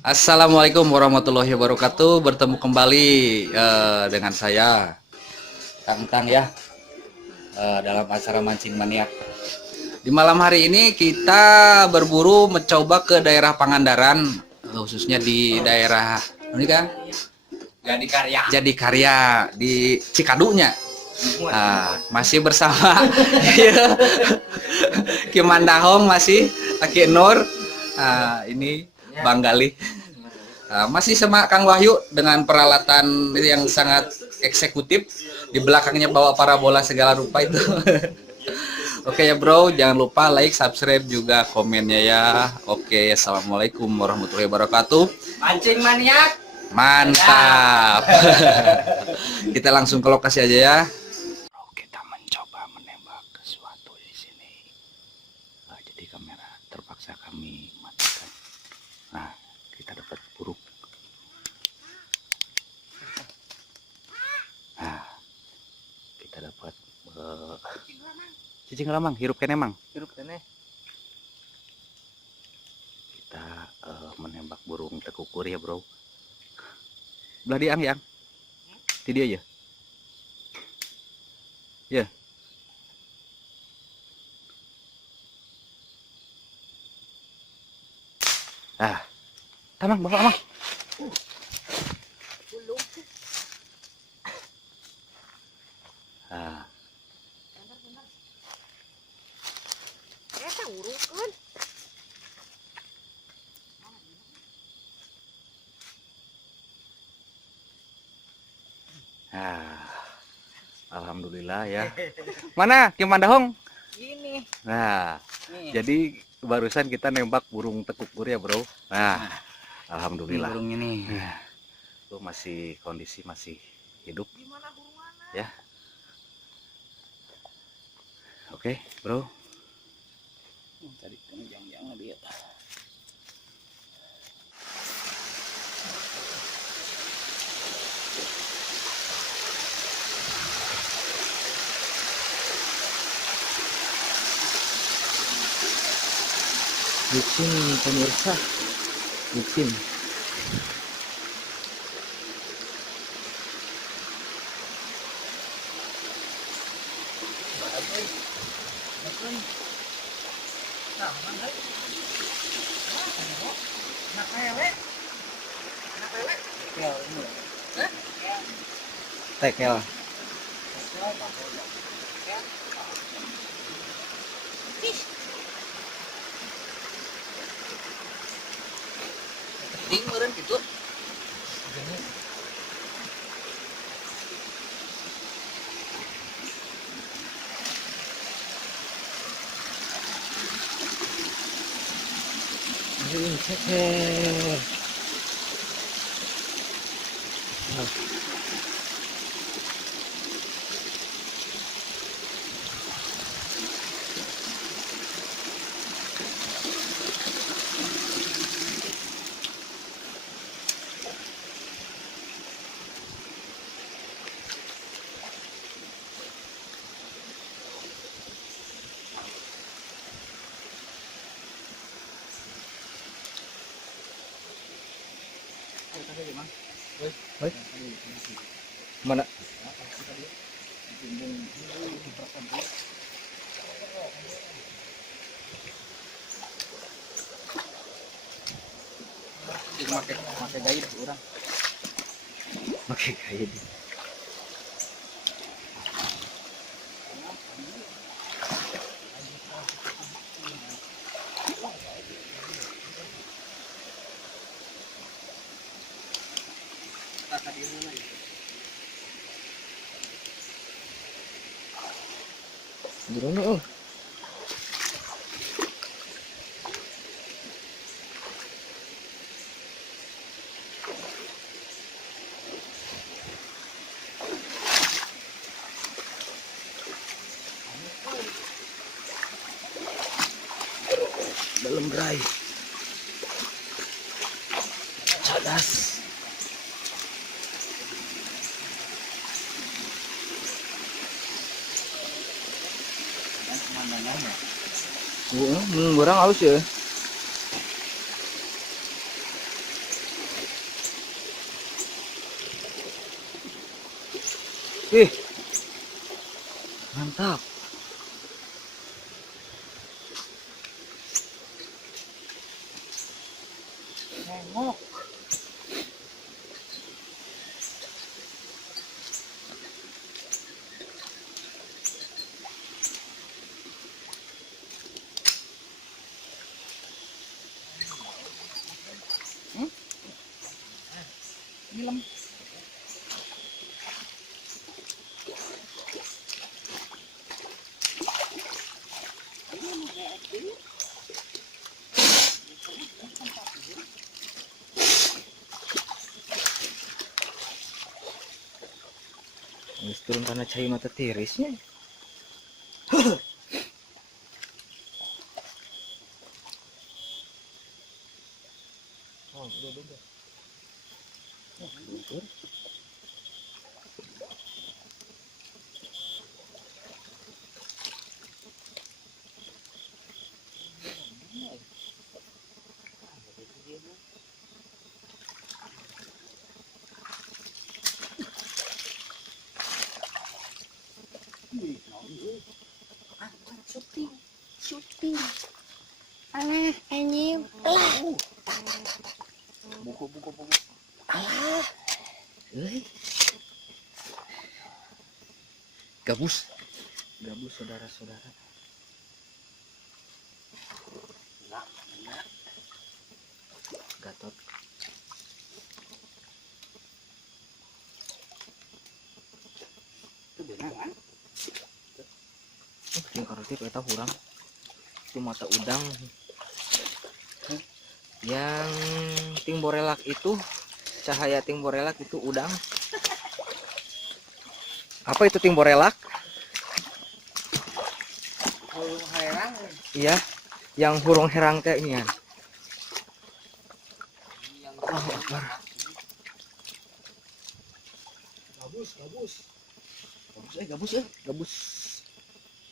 Assalamualaikum warahmatullahi wabarakatuh. Bertemu kembali dengan saya, Kang Tang ya, dalam acara Mancing Maniak. Di malam hari ini kita berburu mencoba ke daerah Pangandaran, khususnya di daerah ini kan, Jadikarya di Cikadunya. Masih bersama Kimandahong, masih Aki Nur, ini Bang Gali. Masih sama Kang Wahyu dengan peralatan yang sangat eksekutif. Di belakangnya bawa parabola segala rupa itu. Oke ya bro, jangan lupa like, subscribe juga komennya ya. Oke, assalamualaikum warahmatullahi wabarakatuh. Mancing maniak. Mantap. Kita langsung ke lokasi aja ya. Kita mencoba menembak sesuatu di sini. Jadi kamera terpaksa kami matikan. Nah, kita dapat burung. Nah, kita dapat cicing lamang, hirup kene mang. Hirup kene. Kita menembak burung tekukur ya bro. Belah diang yang, di dia ya. Ya. Tamang bawa mang. Alhamdulillah ya. Mana Kimandahong? Ini. Nah, jadi barusan kita nembak burung tekukur ya bro. Nah, alhamdulillah. Burung ini. Itu masih kondisi masih hidup. Ya. Oke, bro. Tadi jangan dia. Bucin pemirsa, bucin. Tekel. Ding meureun kitu. Tekel. Hoi. Mana? Make gaib urang. Oke, kayak gitu. Jerono oh. Dalam berai. Cadas. Orang halus ya. Ih, mantap. Nengok. Film. Wis turun karena cahaya mata tirisnya. Oh, udah. Udah. Syuting alah anjing Buku. alah Gabus saudara-saudara. Gatot. Itu benar kan? Yang karotif eta kurang. Itu mata udang. Yang ting borelak itu cahaya ting borelak itu udang. Apa itu ting borelak? hurung herang Iya, yang hurung herang teh ini ya. Allahu Akbar. Gabus.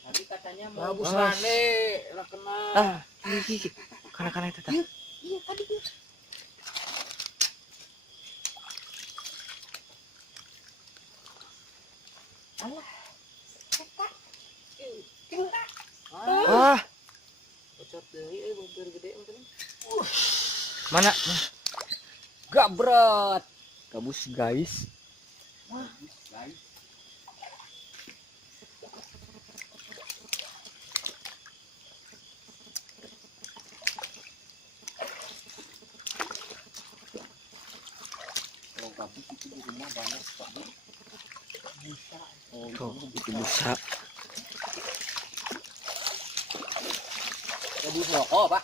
tadi katanya mau Gabus Gabus rane, lah kena Iki. Kana itu tah. iya tadi tuh alah cetak kena Wah, bocot deui bontor gede mah. mana? Gabret Gabus guys. kalau gabus itu di rumah banyak sekali bisa Tuh, itu busa. gabus rokok pak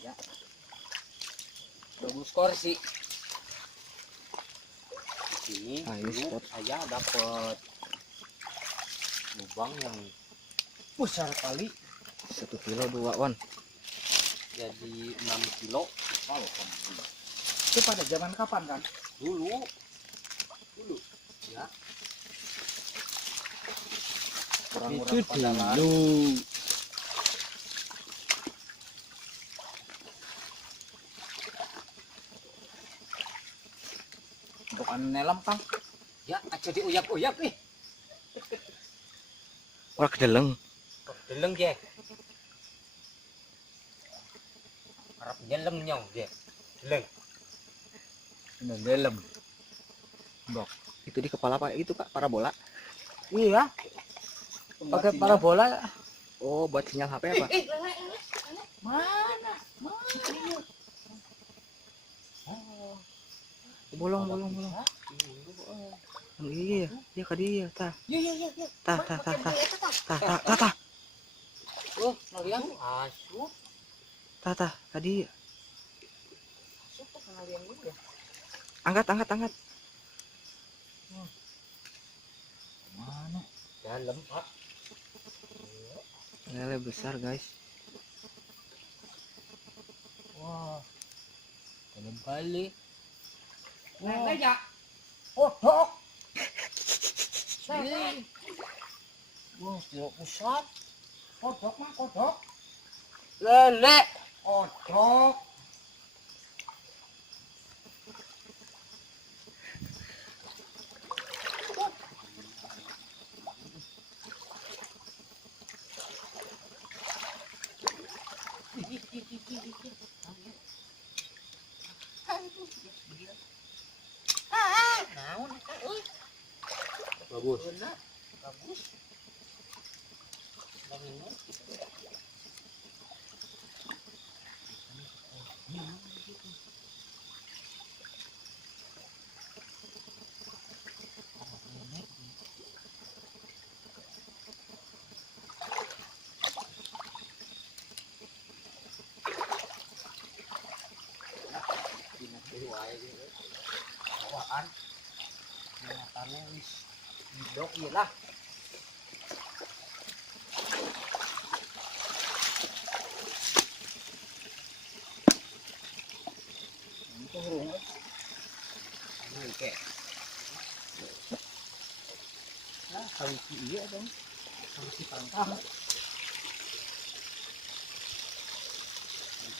ya gabus kursi di sini Ayo, dulu spot. saya dapat lubang yang besar kali 1 kilo 2 wan. jadi 6 kilo kalau Itu pada zaman kapan kan? dulu ya Itu pada lari. dulu. Bukan nelam kang ya aja diuyak-uyak nih Ora kedeleng. deleng ya harap delem nyong ya deleng Dalam. Bok. Itu di kepala Pak itu Kak parabola. iya pakai parabola Oh, buat sinyal HP apa? mana Bolong. Iya, iya ka dia tah. iya Tah. oh nalian asup Tah ka dia. asup tuh nalian juga Angkat. mana dalam pak Lele besar, guys. wah dalam kali Lele ya kodok wah tidak besar kodok mah kodok lele kodok Bagus. Bagus. Bawaan. Matanya wis hidok ieu lah. Itu hurung. Ini kayak. Nah, kawiki ieu dong. Kawiki pangkah.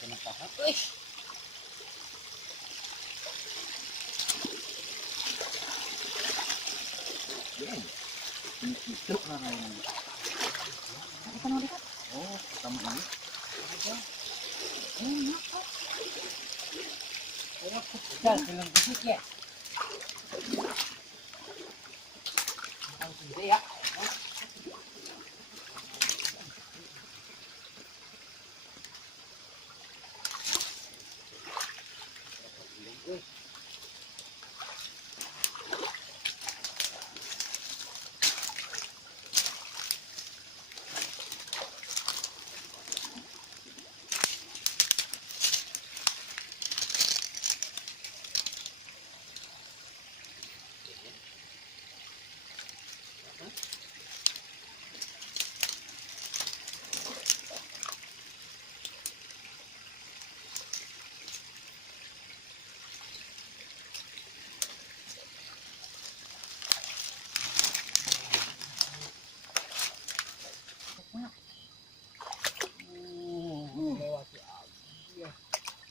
Kena pahat. Itu namanya. Oh, pertama ini. Jangan film kusut ya. Tahu sendiri ya.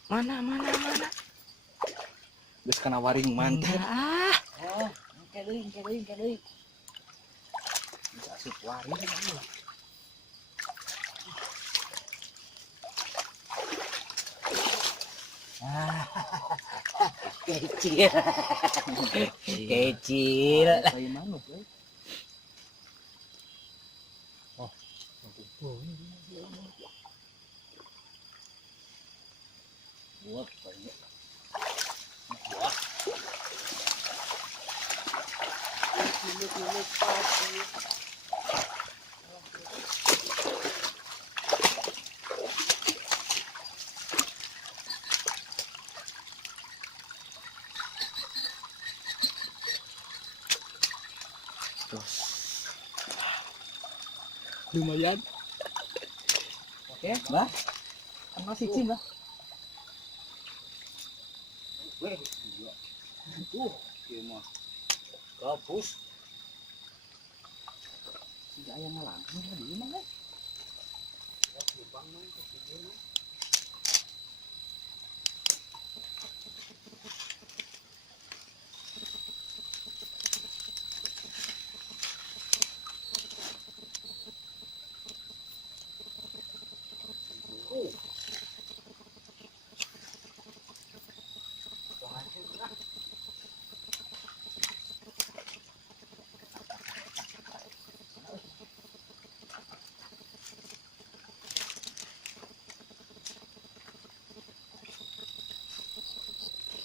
Mana? Geus kana waring mantep. Oh, engke deui. Bisa asup waring. Kecil. Kecil. Kayak manuk euy. Buat banyak. Lumayan. Oke, Mbah. Masih cim, Mbah. Weh, ieu mah. Gabus. Tidak aya ngalangsung tadi mah, guys.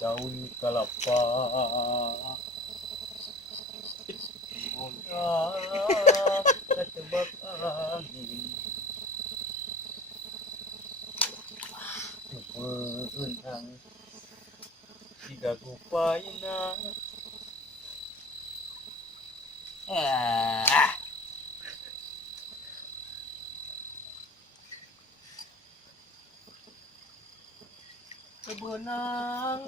Daun kelapa ketebak angin menang siga gupaina benang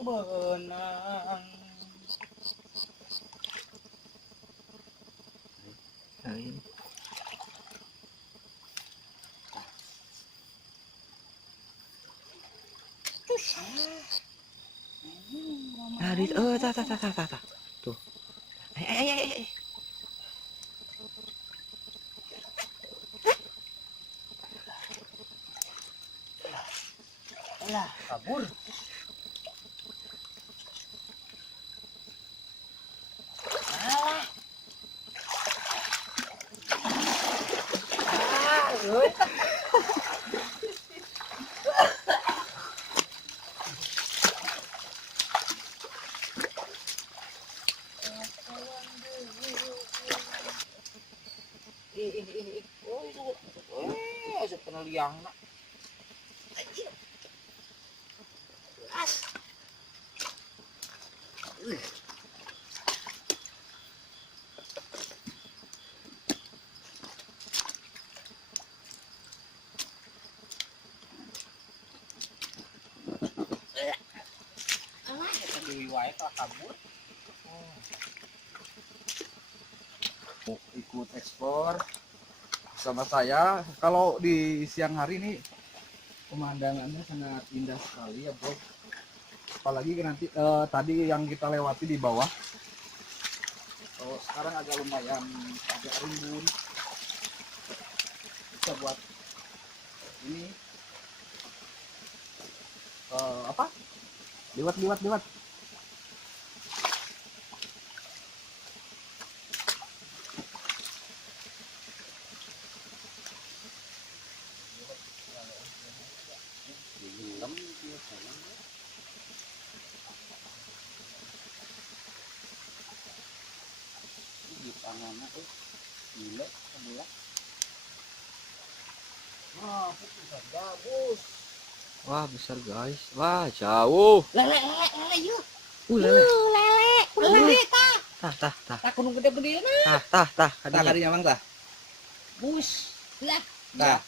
Tah. Tuh. Ay. lah kabur kena liang nak. Dewi wae kalau kabur. Ikut ekspor sama saya. Kalau di siang hari ini pemandangannya sangat indah sekali ya bro. Apalagi nanti tadi yang kita lewati di bawah. Oh, sekarang agak lumayan agak rimbun. Bisa buat ini apa? Liwat. Tangannya tuh gila sebelah. Bagus. Wah, besar guys. Wah, jauh. Lele yuk. Lele. Lele tah. Tah. Tah kunung gede-gede na. Tah. Tak Kadinya. kadinya mang tah. Bus. Lah. Tah.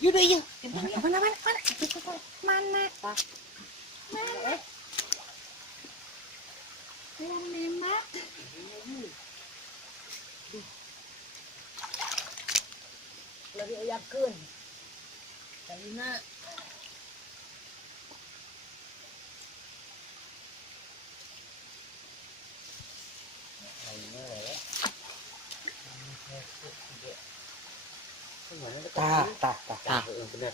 Yaudah yuk. Mana? Mana? Tah. Mana? Yang nembak. Lagi yakin. Kalina. Tah. Bener.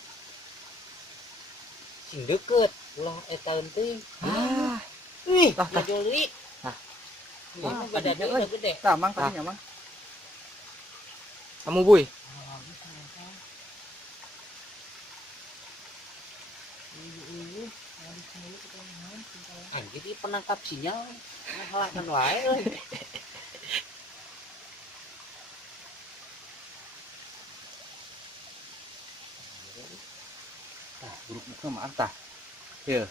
Sing deket ulah eta teuing. Ah. Ih, Tah. joli. Tah. Ini badannya udah gede. Tah mang kadinya mang. Kamu boy. Anjir ini penangkap sinyal. Halangan wae. Tah buruk buk sama tah. Ieu.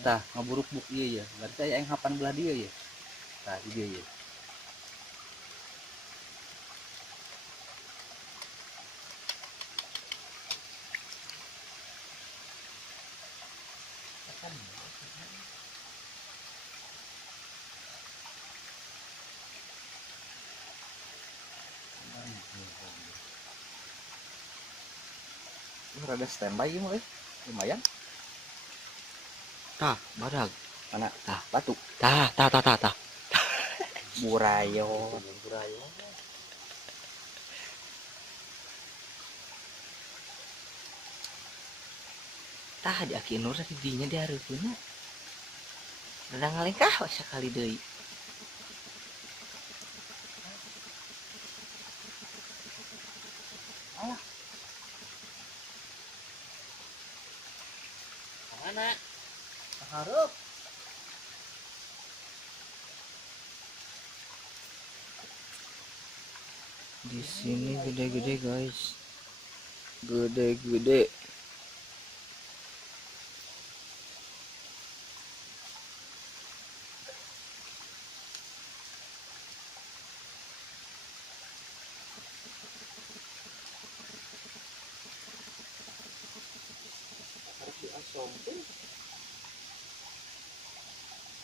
Tah ngaburuk buk ieu ya. Berarti aya yang hapan belah dia ya. Tah dia ya. Rada standby ya mulai. Lumayan. Tah, badag. Mana? Tah batu. Tah. Burayon. Tah di Aki Nur tadi dinya dihareupeuna. Rada ngalengkah we sakali deui. Mana? Harap. Di sini gede-gede guys. Gede-gede.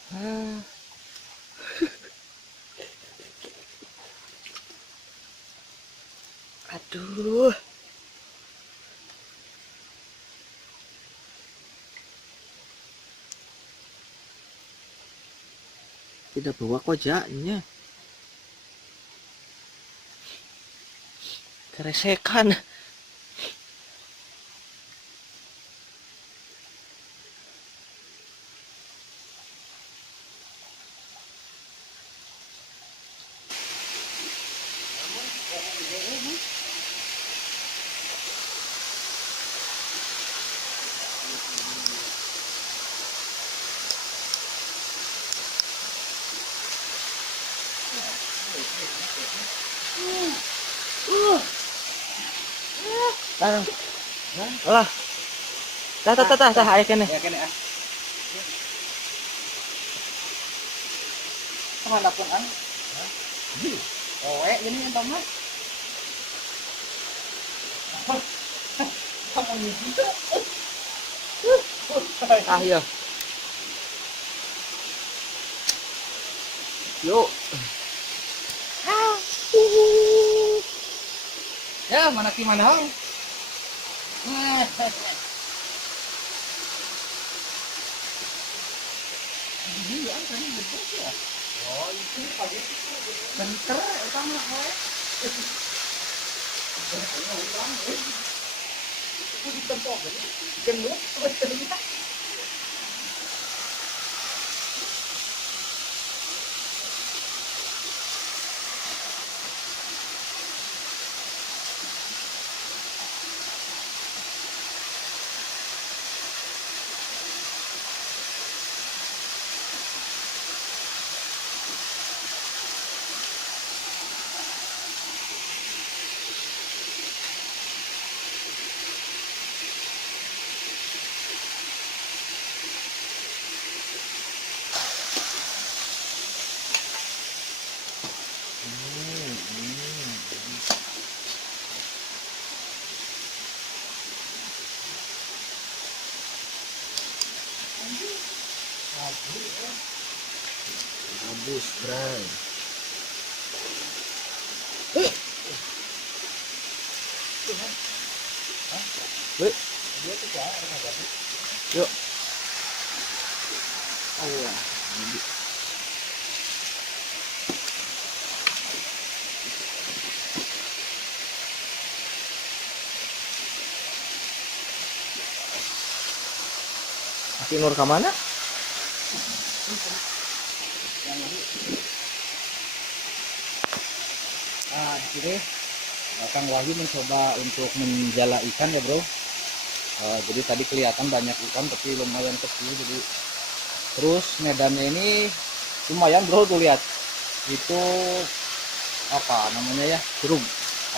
Ah. Aduh. Tidak bawa kojaknya. Keresekan. Tah. Lah. Tah aya kene. Ya kene ah. Mana pun an? Owe ini yang tamat. Kamu gitu. Ah ya. Yuk. Ya, mana ki mana hong? Ini ya kan betul ya. Oh, itu pagi bentar eta mah we. Aku ditempok ini. Genut betulnya. Habis, Bray. Wih. Yuk. Allah. Aki Nur ke mana? Di sini Kang Wahyu mencoba untuk menjala ikan ya bro. Jadi tadi kelihatan banyak ikan tapi lumayan kecil. Jadi terus medannya ini lumayan bro, tuh lihat itu apa namanya ya, curug,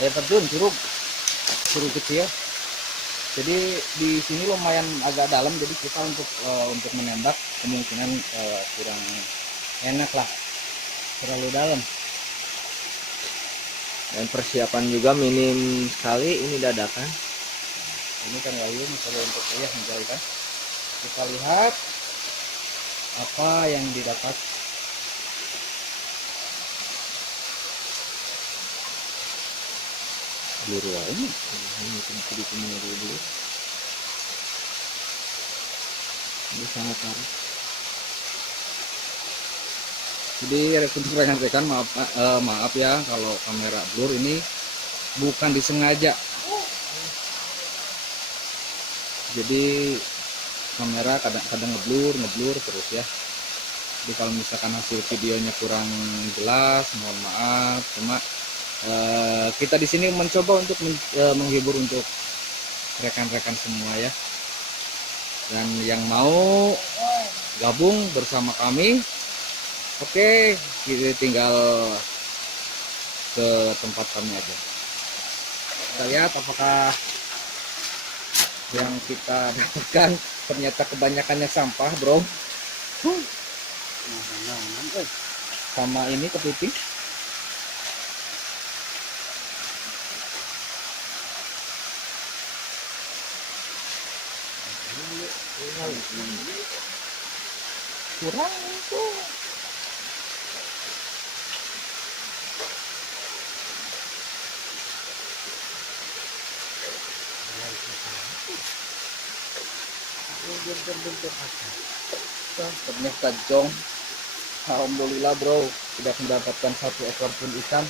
air terjun, curug kecil. Jadi di sini lumayan agak dalam, jadi kita untuk menembak kemungkinan kurang enak lah, terlalu dalam. Dan persiapan juga minim sekali, ini dadakan. Ini kan Wahyu mencoba untuk menjauhkan. Kita lihat apa yang didapat. Biru aja. Ini dulu. Ini sangat tarik. Jadi untuk rekan-rekan maaf ya kalau kamera blur, ini bukan disengaja. Jadi kamera kadang-kadang ngeblur terus ya. Jadi kalau misalkan hasil videonya kurang jelas, mohon maaf. Cuma kita di sini mencoba untuk menghibur untuk rekan-rekan semua ya. Dan yang mau gabung bersama kami, oke, kita tinggal ke tempat kami aja. Kita lihat apakah yang kita dapatkan ternyata kebanyakannya sampah, bro. Sama ini kepiting. Kurang itu. Ternyata jong. Alhamdulillah bro, tidak mendapatkan satu ekor pun ikan.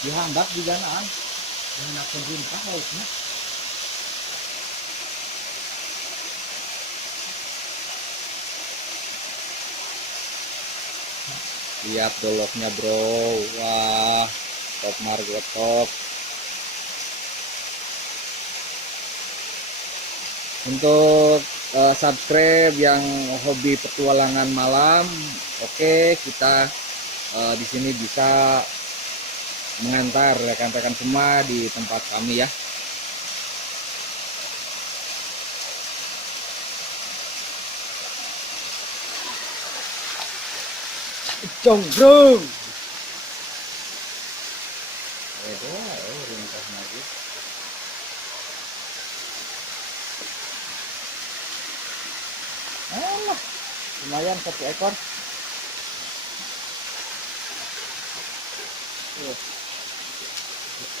Dihandak juga naan, dihandak pemerintah lautnya. Lihat doloknya bro, wah top Margo top. Untuk subscribe yang hobi petualangan malam, oke, kita di sini bisa mengantar rekan-rekan semua di tempat kami ya. Jonggrong. Ringkas lagi. Alah, lumayan 1 ekor.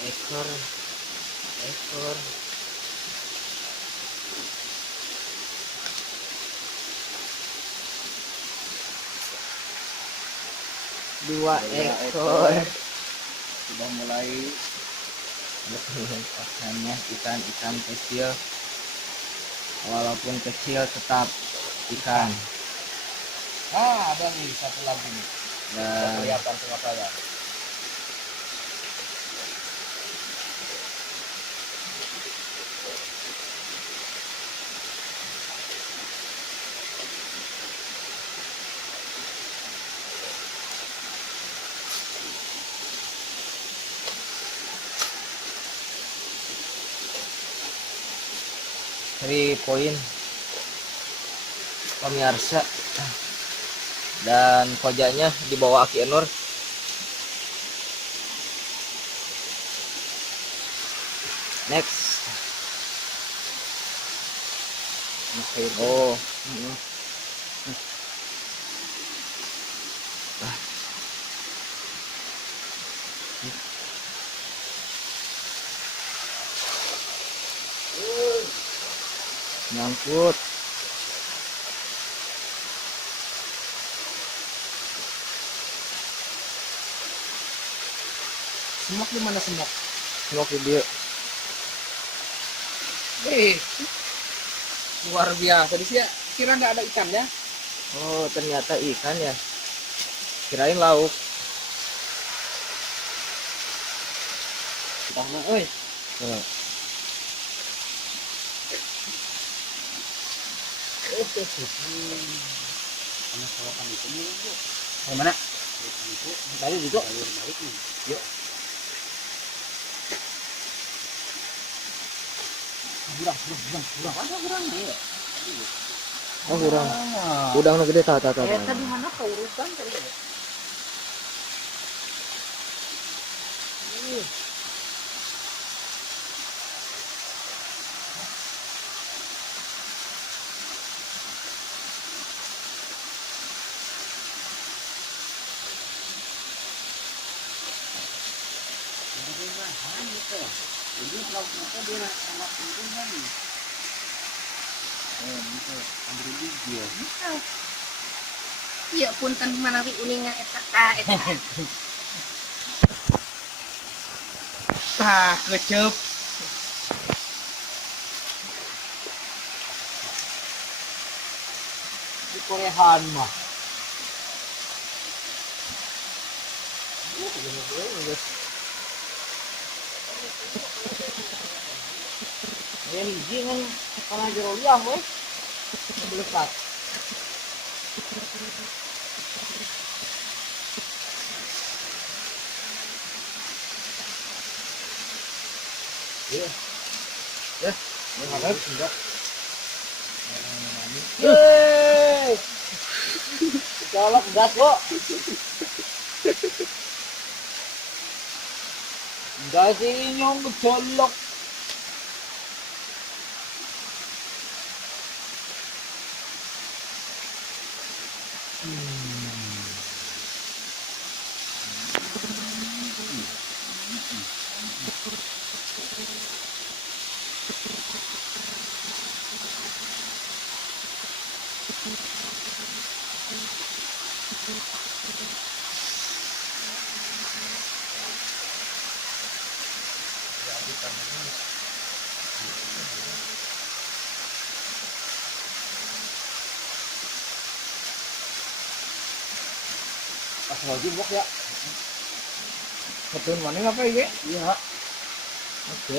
Ekor, ekor. Dua ekor. Sudah mulai Hanya ikan-ikan kecil, walaupun kecil tetap ikan. ada nih satu lagi nih. Dan Kelihatan sama saya. dari poin pemirsa, dan kojanya dibawa Aki Enur. Next. Oh, nyangkut. Semok di mana semok? Semua video. Luar biasa. Di sini kira nggak ada ikannya. Oh, ternyata ikan ya. Kirain lauk. Kita oi. Oh. Karena sarapan itu nih, Bu. Yang mana? Itu Tadi itu. alur balik nih. Yuk. Kurang. Ada kurang nih. Oh, kurang. Udang nu gede tah. Tadi mana keurusan tadi? Jadi kalau kita dia anak itu kan. Itu ambil video. Iya punten manawi uningan eta. Tah kecep. Di Koreaan mah. Ya hiji kan kana jero liang we. Belekat. Enggak enggak. Yeay. Colok gas, Bu. Gas inyong colok. jubok ya. Betul mana ngapa ya? Iya. Oke.